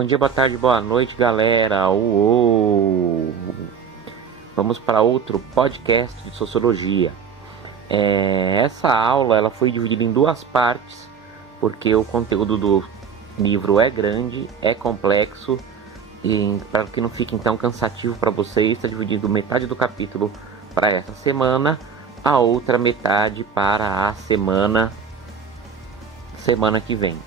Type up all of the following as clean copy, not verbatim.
Bom dia, boa tarde, boa noite, galera. Uou! Vamos para outro podcast de sociologia. Essa aula ela foi dividida em duas partes, porque o conteúdo do livro é grande, é complexo, e para que não fique então cansativo para vocês, está dividido metade do capítulo para essa semana, a outra metade para a semana que vem.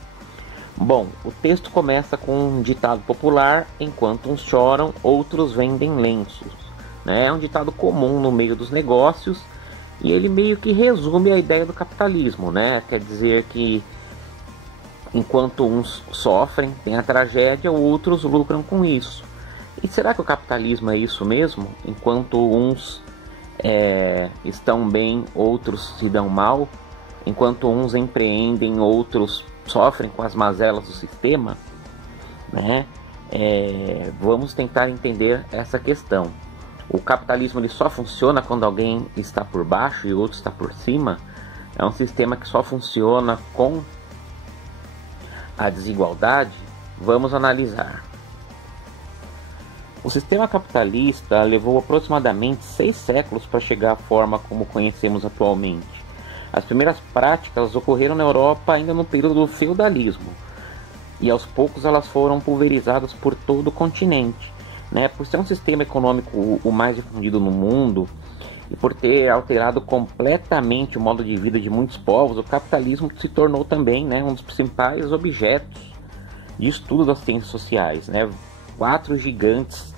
Bom, o texto começa com um ditado popular: enquanto uns choram, outros vendem lenços. É um ditado comum no meio dos negócios e ele meio que resume a ideia do capitalismo, né? Quer dizer que enquanto uns sofrem, tem a tragédia, outros lucram com isso. E será que o capitalismo é isso mesmo? Enquanto uns estão bem, outros se dão mal? Enquanto uns empreendem, outros sofrem com as mazelas do sistema, né? Vamos tentar entender essa questão. O capitalismo ele só funciona quando alguém está por baixo e o outro está por cima? É um sistema que só funciona com a desigualdade? Vamos analisar. O sistema capitalista levou aproximadamente 6 séculos para chegar à forma como conhecemos atualmente. As primeiras práticas ocorreram na Europa ainda no período do feudalismo, e aos poucos elas foram pulverizadas por todo o continente, né? Por ser um sistema econômico o mais difundido no mundo, e por ter alterado completamente o modo de vida de muitos povos, o capitalismo se tornou também, né, um dos principais objetos de estudo das ciências sociais, né? 4 gigantes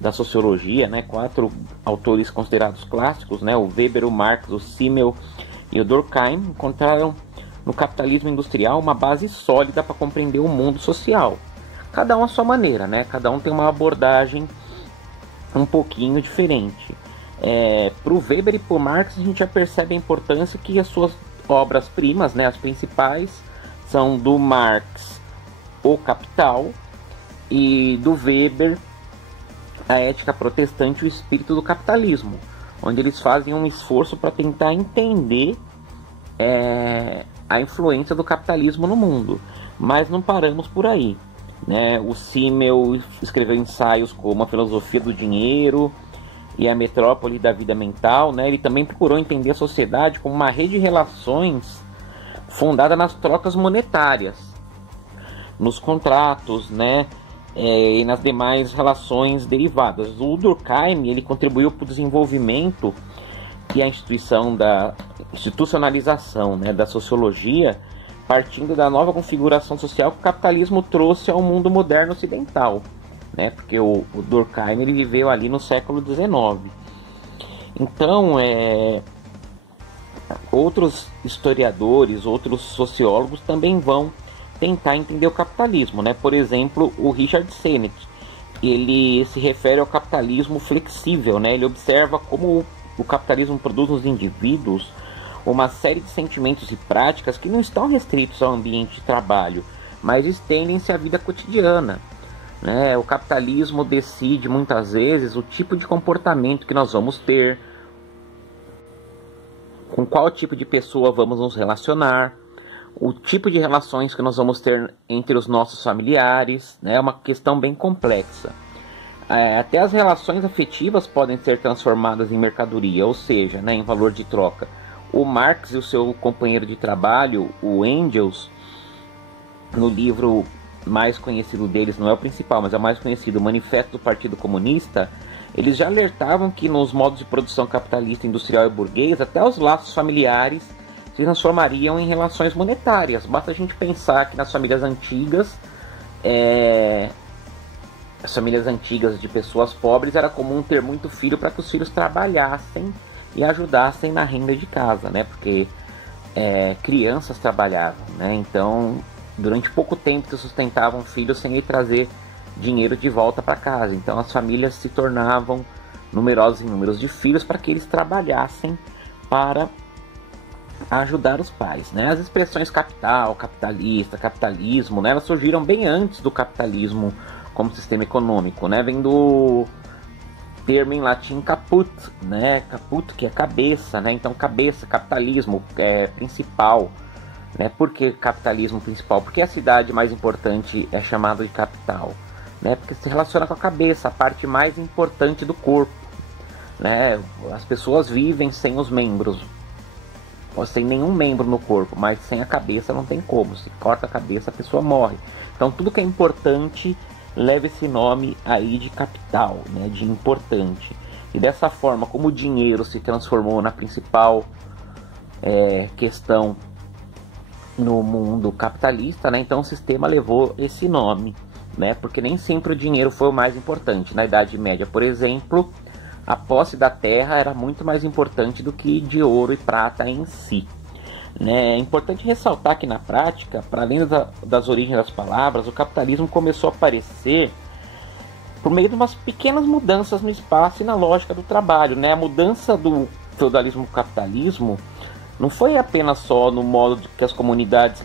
da sociologia, né, 4 autores considerados clássicos, né, o Weber, o Marx, o Simmel e o Durkheim, encontraram no capitalismo industrial uma base sólida para compreender o mundo social. Cada um à sua maneira, né? Cada um tem uma abordagem um pouquinho diferente. Para o Weber e para o Marx a gente já percebe a importância que as suas obras-primas, né, as principais, são do Marx O Capital e do Weber A Ética Protestante e o Espírito do Capitalismo, onde eles fazem um esforço para tentar entender a influência do capitalismo no mundo. Mas não paramos por aí, né? O Simmel escreveu ensaios como A Filosofia do Dinheiro e A Metrópole da Vida Mental, né? Ele também procurou entender a sociedade como uma rede de relações fundada nas trocas monetárias, nos contratos, né? E nas demais relações derivadas. O Durkheim ele contribuiu para o desenvolvimento e a institucionalização, né, da sociologia, partindo da nova configuração social que o capitalismo trouxe ao mundo moderno ocidental, né, porque o Durkheim ele viveu ali no século XIX. Então, outros historiadores, outros sociólogos também vão tentar entender o capitalismo, né? Por exemplo, o Richard Sennett, ele se refere ao capitalismo flexível, né? Ele observa como o capitalismo produz nos indivíduos uma série de sentimentos e práticas que não estão restritos ao ambiente de trabalho, mas estendem-se à vida cotidiana, né? O capitalismo decide muitas vezes o tipo de comportamento que nós vamos ter, com qual tipo de pessoa vamos nos relacionar, o tipo de relações que nós vamos ter entre os nossos familiares, né? É uma questão bem complexa. Até as relações afetivas podem ser transformadas em mercadoria, ou seja, né, em valor de troca. O Marx e o seu companheiro de trabalho, o Engels, no livro mais conhecido deles, não é o principal, mas é o mais conhecido, o Manifesto do Partido Comunista, eles já alertavam que nos modos de produção capitalista, industrial e burguês, até os laços familiares se transformariam em relações monetárias. Basta a gente pensar que nas famílias antigas, as famílias antigas de pessoas pobres, era comum ter muito filho para que os filhos trabalhassem e ajudassem na renda de casa, né? Porque crianças trabalhavam, né? Então, durante pouco tempo se sustentavam filhos sem ir trazer dinheiro de volta para casa. Então, as famílias se tornavam numerosas em números de filhos para que eles trabalhassem para ajudar os pais, né? As expressões capital, capitalista, capitalismo, né, elas surgiram bem antes do capitalismo como sistema econômico, né? Vem do termo em latim caput, né? Caput, que é cabeça, né? Então cabeça, capitalismo, principal, Né? Por que capitalismo principal? Porque a cidade mais importante é chamada de capital, né? Porque se relaciona com a cabeça, a parte mais importante do corpo, né? As pessoas vivem sem os membros, ou sem nenhum membro no corpo, mas sem a cabeça não tem como. Se corta a cabeça, a pessoa morre. Então tudo que é importante leva esse nome aí de capital, né? De importante. E dessa forma, como o dinheiro se transformou na principal questão no mundo capitalista, né? Então o sistema levou esse nome, né? Porque nem sempre o dinheiro foi o mais importante. Na Idade Média, por exemplo, a posse da terra era muito mais importante do que de ouro e prata em si, né? É importante ressaltar que na prática, para além das origens das palavras, o capitalismo começou a aparecer por meio de umas pequenas mudanças no espaço e na lógica do trabalho, né? A mudança do feudalismo para o capitalismo não foi apenas só no modo que as comunidades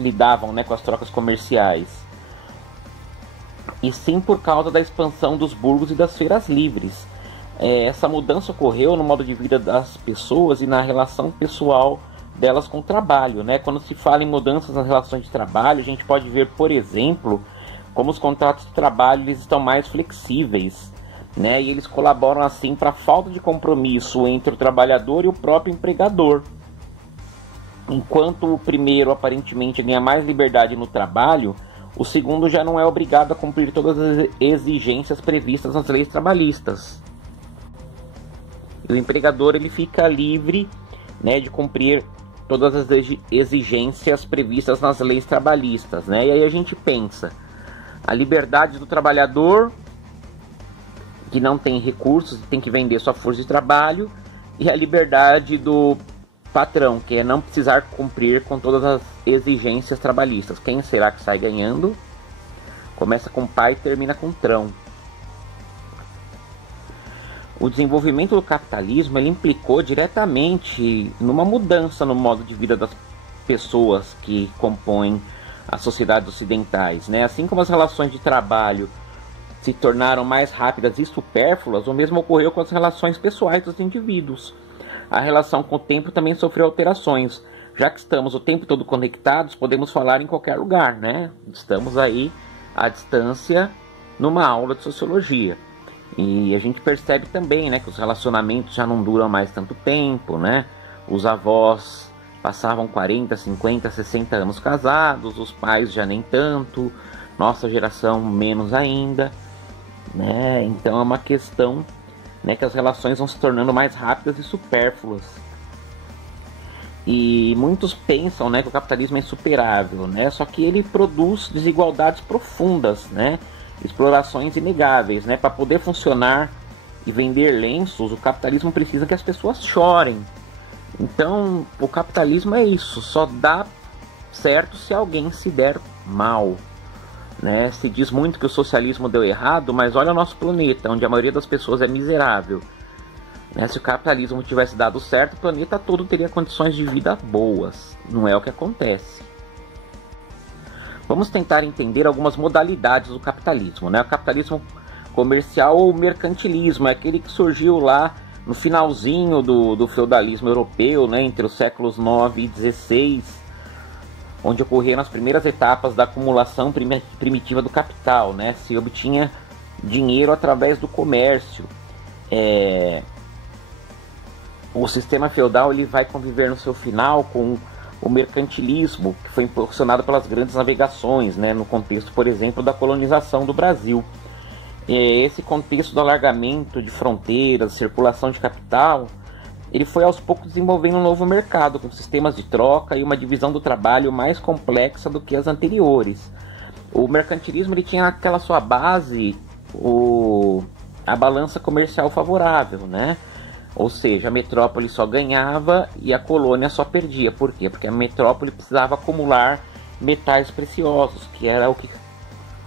lidavam, né, com as trocas comerciais, e sim por causa da expansão dos burgos e das feiras livres. Essa mudança ocorreu no modo de vida das pessoas e na relação pessoal delas com o trabalho, né? Quando se fala em mudanças nas relações de trabalho, a gente pode ver, por exemplo, como os contratos de trabalho eles estão mais flexíveis, né? E eles colaboram assim para a falta de compromisso entre o trabalhador e o próprio empregador. Enquanto o primeiro aparentemente ganha mais liberdade no trabalho, o segundo já não é obrigado a cumprir todas as exigências previstas nas leis trabalhistas. E o empregador ele fica livre, né, de cumprir todas as exigências previstas nas leis trabalhistas, né? E aí a gente pensa, a liberdade do trabalhador que não tem recursos e tem que vender sua força de trabalho, e a liberdade do patrão, que é não precisar cumprir com todas as exigências trabalhistas. Quem será que sai ganhando? Começa com pai e termina com trão. O desenvolvimento do capitalismo ele implicou diretamente numa mudança no modo de vida das pessoas que compõem as sociedades ocidentais, né? Assim como as relações de trabalho se tornaram mais rápidas e supérfluas, o mesmo ocorreu com as relações pessoais dos indivíduos. A relação com o tempo também sofreu alterações. Já que estamos o tempo todo conectados, podemos falar em qualquer lugar, né? Estamos aí à distância numa aula de sociologia. E a gente percebe também, né, que os relacionamentos já não duram mais tanto tempo, né? Os avós passavam 40, 50, 60 anos casados, os pais já nem tanto, nossa geração menos ainda, né? Então é uma questão, né, que as relações vão se tornando mais rápidas e supérfluas. E muitos pensam, né, que o capitalismo é insuperável, né? Só que ele produz desigualdades profundas, né? Explorações inegáveis, né? Para poder funcionar e vender lenços, o capitalismo precisa que as pessoas chorem. Então, o capitalismo é isso, só dá certo se alguém se der mal, né? Se diz muito que o socialismo deu errado, mas olha o nosso planeta, onde a maioria das pessoas é miserável, né? Se o capitalismo tivesse dado certo, o planeta todo teria condições de vida boas. Não é o que acontece. Vamos tentar entender algumas modalidades do capitalismo, né? O capitalismo comercial ou mercantilismo é aquele que surgiu lá no finalzinho do feudalismo europeu, né? Entre os séculos 9 e 16, onde ocorreram as primeiras etapas da acumulação primitiva do capital, né? Se obtinha dinheiro através do comércio. O sistema feudal ele vai conviver no seu final com o mercantilismo, que foi impulsionado pelas grandes navegações, né, no contexto, por exemplo, da colonização do Brasil. Esse contexto do alargamento de fronteiras, circulação de capital, ele foi aos poucos desenvolvendo um novo mercado, com sistemas de troca e uma divisão do trabalho mais complexa do que as anteriores. O mercantilismo ele tinha naquela sua base a balança comercial favorável, né? Ou seja, a metrópole só ganhava e a colônia só perdia. Por quê? Porque a metrópole precisava acumular metais preciosos, que era o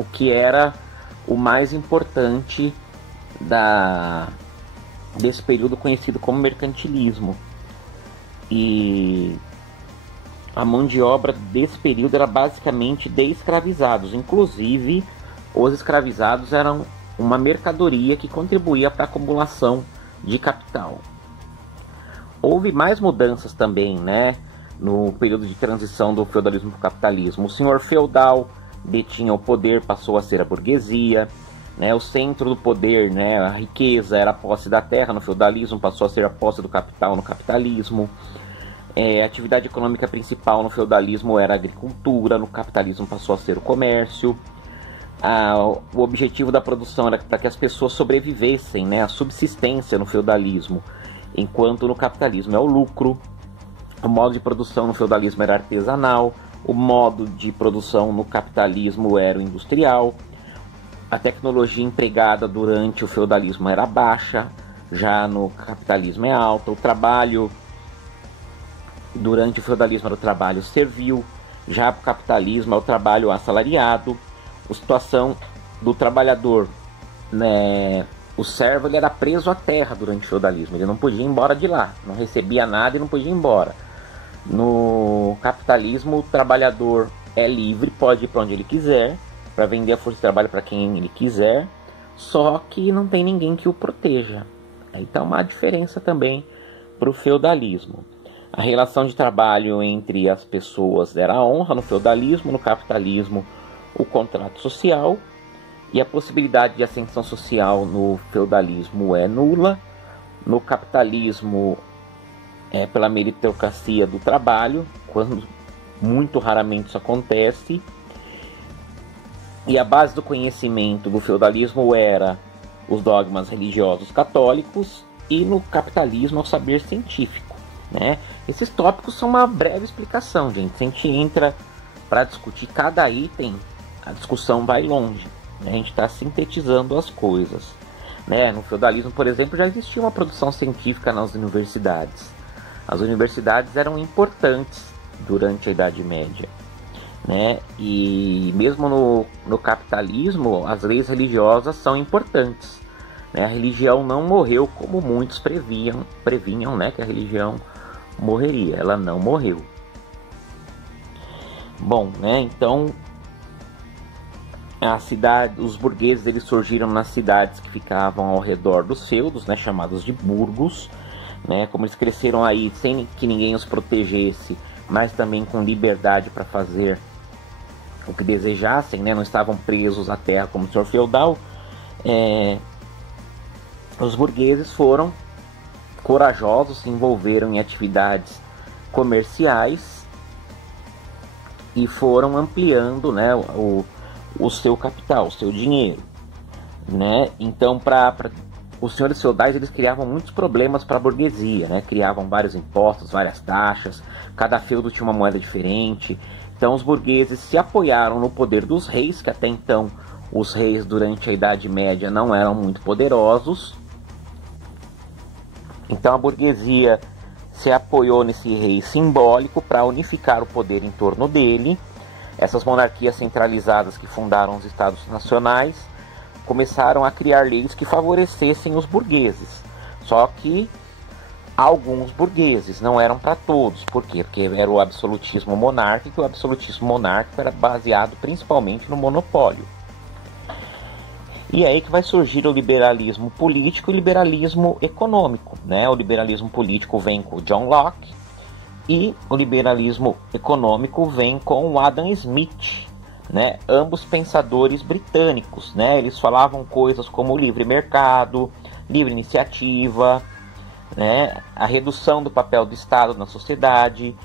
que era o mais importante desse período conhecido como mercantilismo. E a mão de obra desse período era basicamente de escravizados. Inclusive, os escravizados eram uma mercadoria que contribuía para a acumulação de capital. Houve mais mudanças também, né, no período de transição do feudalismo para o capitalismo. O senhor feudal detinha o poder, passou a ser a burguesia, né? O centro do poder, né, a riqueza, era a posse da terra no feudalismo, passou a ser a posse do capital no capitalismo. A atividade econômica principal no feudalismo era a agricultura, no capitalismo passou a ser o comércio. O objetivo da produção era para que as pessoas sobrevivessem, né, a subsistência no feudalismo, enquanto no capitalismo é o lucro. O modo de produção no feudalismo era artesanal, o modo de produção no capitalismo era o industrial. A tecnologia empregada durante o feudalismo era baixa, já no capitalismo é alta. O trabalho durante o feudalismo era o trabalho servil, já para o capitalismo é o trabalho assalariado. A situação do trabalhador, né, o servo, ele era preso à terra durante o feudalismo, ele não podia ir embora de lá, não recebia nada e não podia ir embora. No capitalismo, o trabalhador é livre, pode ir para onde ele quiser, para vender a força de trabalho para quem ele quiser, só que não tem ninguém que o proteja. Então, uma diferença também para o feudalismo. A relação de trabalho entre as pessoas era a honra no feudalismo, no capitalismo o contrato social, e a possibilidade de ascensão social no feudalismo é nula. No capitalismo é pela meritocracia do trabalho, quando muito raramente isso acontece. E a base do conhecimento do feudalismo era os dogmas religiosos católicos, e no capitalismo é o saber científico, né? Esses tópicos são uma breve explicação, gente. Se a gente entra para discutir cada item, a discussão vai longe, né? A gente está sintetizando as coisas, né? No feudalismo, por exemplo, já existia uma produção científica nas universidades. As universidades eram importantes durante a Idade Média, né? E mesmo no capitalismo, as leis religiosas são importantes, né? A religião não morreu como muitos previnham, né, que a religião morreria. Ela não morreu. Bom, né, então os burgueses, eles surgiram nas cidades que ficavam ao redor dos feudos, né, chamados de burgos, né? Como eles cresceram aí sem que ninguém os protegesse, mas também com liberdade para fazer o que desejassem, né? Não estavam presos à terra como o senhor feudal. Os burgueses foram corajosos, se envolveram em atividades comerciais e foram ampliando, né, o seu capital, o seu dinheiro, né? Então, os senhores feudais, eles criavam muitos problemas para a burguesia, né? Criavam vários impostos, várias taxas, cada feudo tinha uma moeda diferente. Então os burgueses se apoiaram no poder dos reis, que até então os reis durante a Idade Média não eram muito poderosos. Então a burguesia se apoiou nesse rei simbólico para unificar o poder em torno dele. Essas monarquias centralizadas que fundaram os estados nacionais começaram a criar leis que favorecessem os burgueses. Só que alguns burgueses, não eram para todos. Por quê? Porque era o absolutismo monárquico, e o absolutismo monárquico era baseado principalmente no monopólio. E é aí que vai surgir o liberalismo político e o liberalismo econômico, né? O liberalismo político vem com o John Locke e o liberalismo econômico vem com o Adam Smith, né? Ambos pensadores britânicos, né? Eles falavam coisas como livre mercado, livre iniciativa, né? A redução do papel do Estado na sociedade,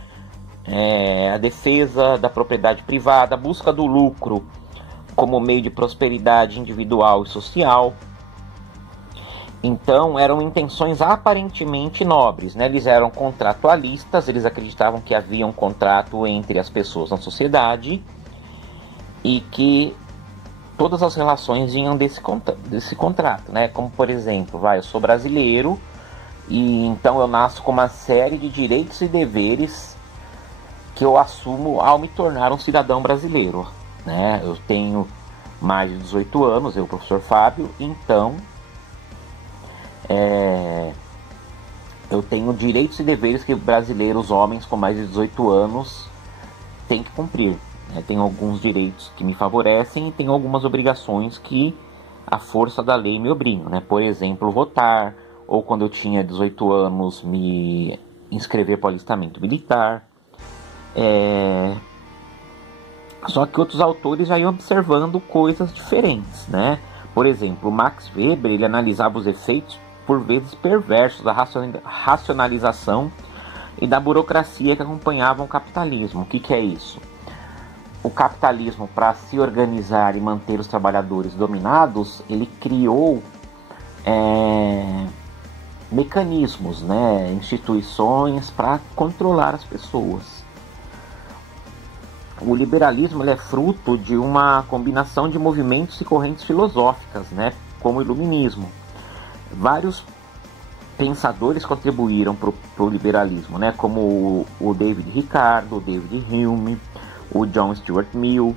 a defesa da propriedade privada, a busca do lucro como meio de prosperidade individual e social. Então eram intenções aparentemente nobres, né? Eles eram contratualistas, eles acreditavam que havia um contrato entre as pessoas na sociedade e que todas as relações vinham desse contrato, né? Como, por exemplo, eu sou brasileiro e então eu nasço com uma série de direitos e deveres que eu assumo ao me tornar um cidadão brasileiro, né? Eu tenho mais de 18 anos, eu, professor Fábio, então eu tenho direitos e deveres que brasileiros, homens com mais de 18 anos, têm que cumprir. Tenho alguns direitos que me favorecem e tenho algumas obrigações que a força da lei me obriga, né? Por exemplo, votar, ou quando eu tinha 18 anos, me inscrever para o alistamento militar. Só que outros autores já iam observando coisas diferentes, né? Por exemplo, Max Weber, ele analisava os efeitos, por vezes perversos, da racionalização e da burocracia que acompanhavam o capitalismo. O que é isso? O capitalismo, para se organizar e manter os trabalhadores dominados, ele criou mecanismos, né? Instituições para controlar as pessoas. O liberalismo ele é fruto de uma combinação de movimentos e correntes filosóficas, né, como o iluminismo. Vários pensadores contribuíram para o liberalismo, né, como o David Ricardo, o David Hume, o John Stuart Mill.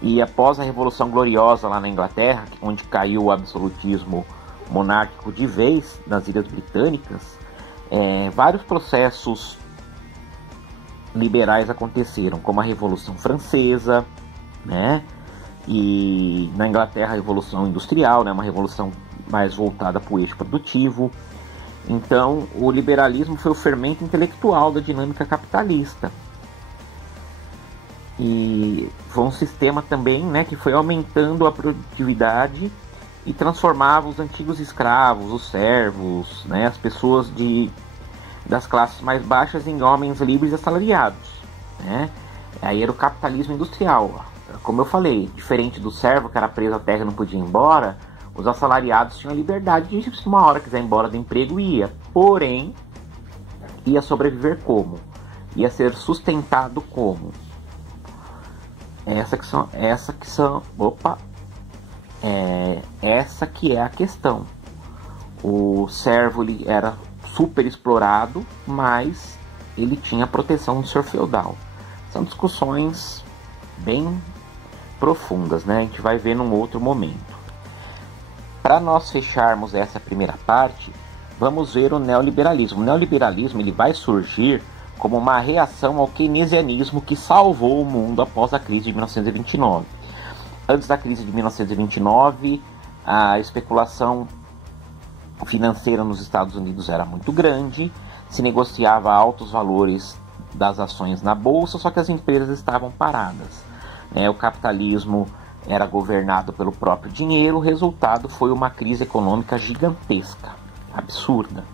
E após a Revolução Gloriosa lá na Inglaterra, onde caiu o absolutismo monárquico de vez nas Ilhas Britânicas, vários processos liberais aconteceram, como a Revolução Francesa, né? E na Inglaterra a Revolução Industrial, né? Uma revolução mais voltada para o eixo produtivo. Então o liberalismo foi o fermento intelectual da dinâmica capitalista. E foi um sistema também, né, que foi aumentando a produtividade e transformava os antigos escravos, os servos, né, as pessoas das classes mais baixas em homens livres e assalariados, né? Aí era o capitalismo industrial. Como eu falei, diferente do servo que era preso à terra e não podia ir embora, os assalariados tinham a liberdade de, se uma hora quiser ir embora do emprego, ia. Porém, ia sobreviver como? Ia ser sustentado como? Essa que é a questão. O servo ele era super explorado, mas ele tinha proteção do senhor feudal. São discussões bem profundas, né? A gente vai ver num outro momento. Para nós fecharmos essa primeira parte, vamos ver o neoliberalismo. O neoliberalismo ele vai surgir como uma reação ao keynesianismo que salvou o mundo após a crise de 1929. Antes da crise de 1929, a especulação financeira nos Estados Unidos era muito grande, se negociava altos valores das ações na bolsa, só que as empresas estavam paradas. O capitalismo era governado pelo próprio dinheiro, o resultado foi uma crise econômica gigantesca, absurda.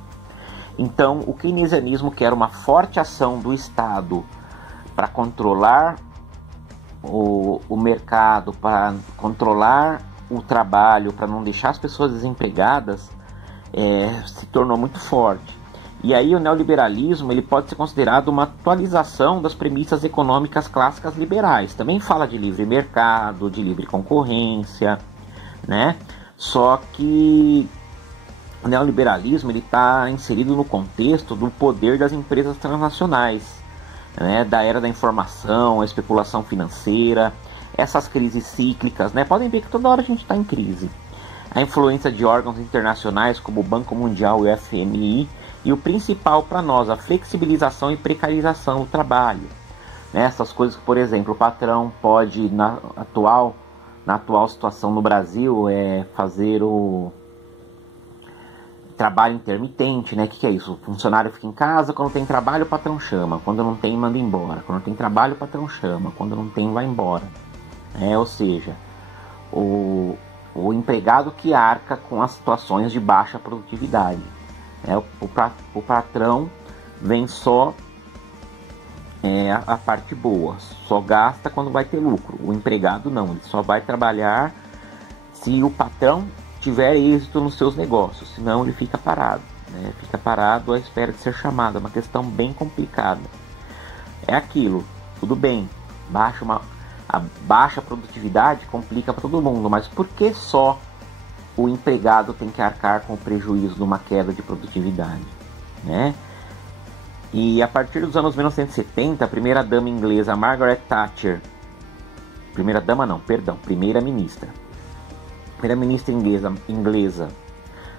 Então, o keynesianismo, que era uma forte ação do Estado para controlar o mercado, para controlar o trabalho, para não deixar as pessoas desempregadas, se tornou muito forte. E aí o neoliberalismo ele pode ser considerado uma atualização das premissas econômicas clássicas liberais. Também fala de livre mercado, de livre concorrência, né? Só que o neoliberalismo está inserido no contexto do poder das empresas transnacionais, né? Da era da informação, a especulação financeira, essas crises cíclicas, né? Podem ver que toda hora a gente está em crise. A influência de órgãos internacionais como o Banco Mundial e o FMI, e o principal para nós, a flexibilização e precarização do trabalho. Essas coisas que, por exemplo, o patrão pode, na atual situação no Brasil, fazer o trabalho intermitente, né? O que é isso? O funcionário fica em casa, quando tem trabalho o patrão chama, quando não tem manda embora, quando tem trabalho o patrão chama, quando não tem vai embora. Ou seja, o empregado que arca com as situações de baixa produtividade. O patrão vem só a parte boa, só gasta quando vai ter lucro. O empregado não, ele só vai trabalhar se o patrão tiver êxito nos seus negócios, senão ele fica parado, né? Fica parado à espera de ser chamado. É uma questão bem complicada. É aquilo, tudo bem, a baixa produtividade complica para todo mundo, mas por que só o empregado tem que arcar com o prejuízo de uma queda de produtividade, né? E a partir dos anos 1970, a primeira-dama inglesa Margaret Thatcher, primeira-ministra inglesa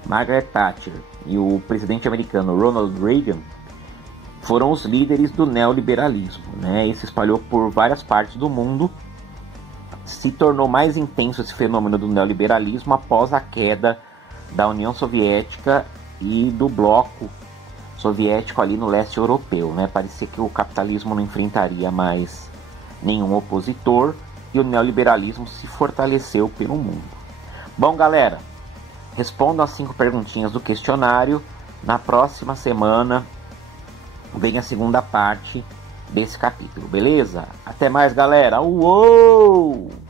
Margaret Thatcher e o presidente americano Ronald Reagan foram os líderes do neoliberalismo, né? E se espalhou por várias partes do mundo. Se tornou mais intenso esse fenômeno do neoliberalismo após a queda da União Soviética e do bloco soviético ali no leste europeu, né? Parecia que o capitalismo não enfrentaria mais nenhum opositor e o neoliberalismo se fortaleceu pelo mundo. Bom, galera, respondam as 5 perguntinhas do questionário. Na próxima semana vem a segunda parte desse capítulo, beleza? Até mais, galera! Uou!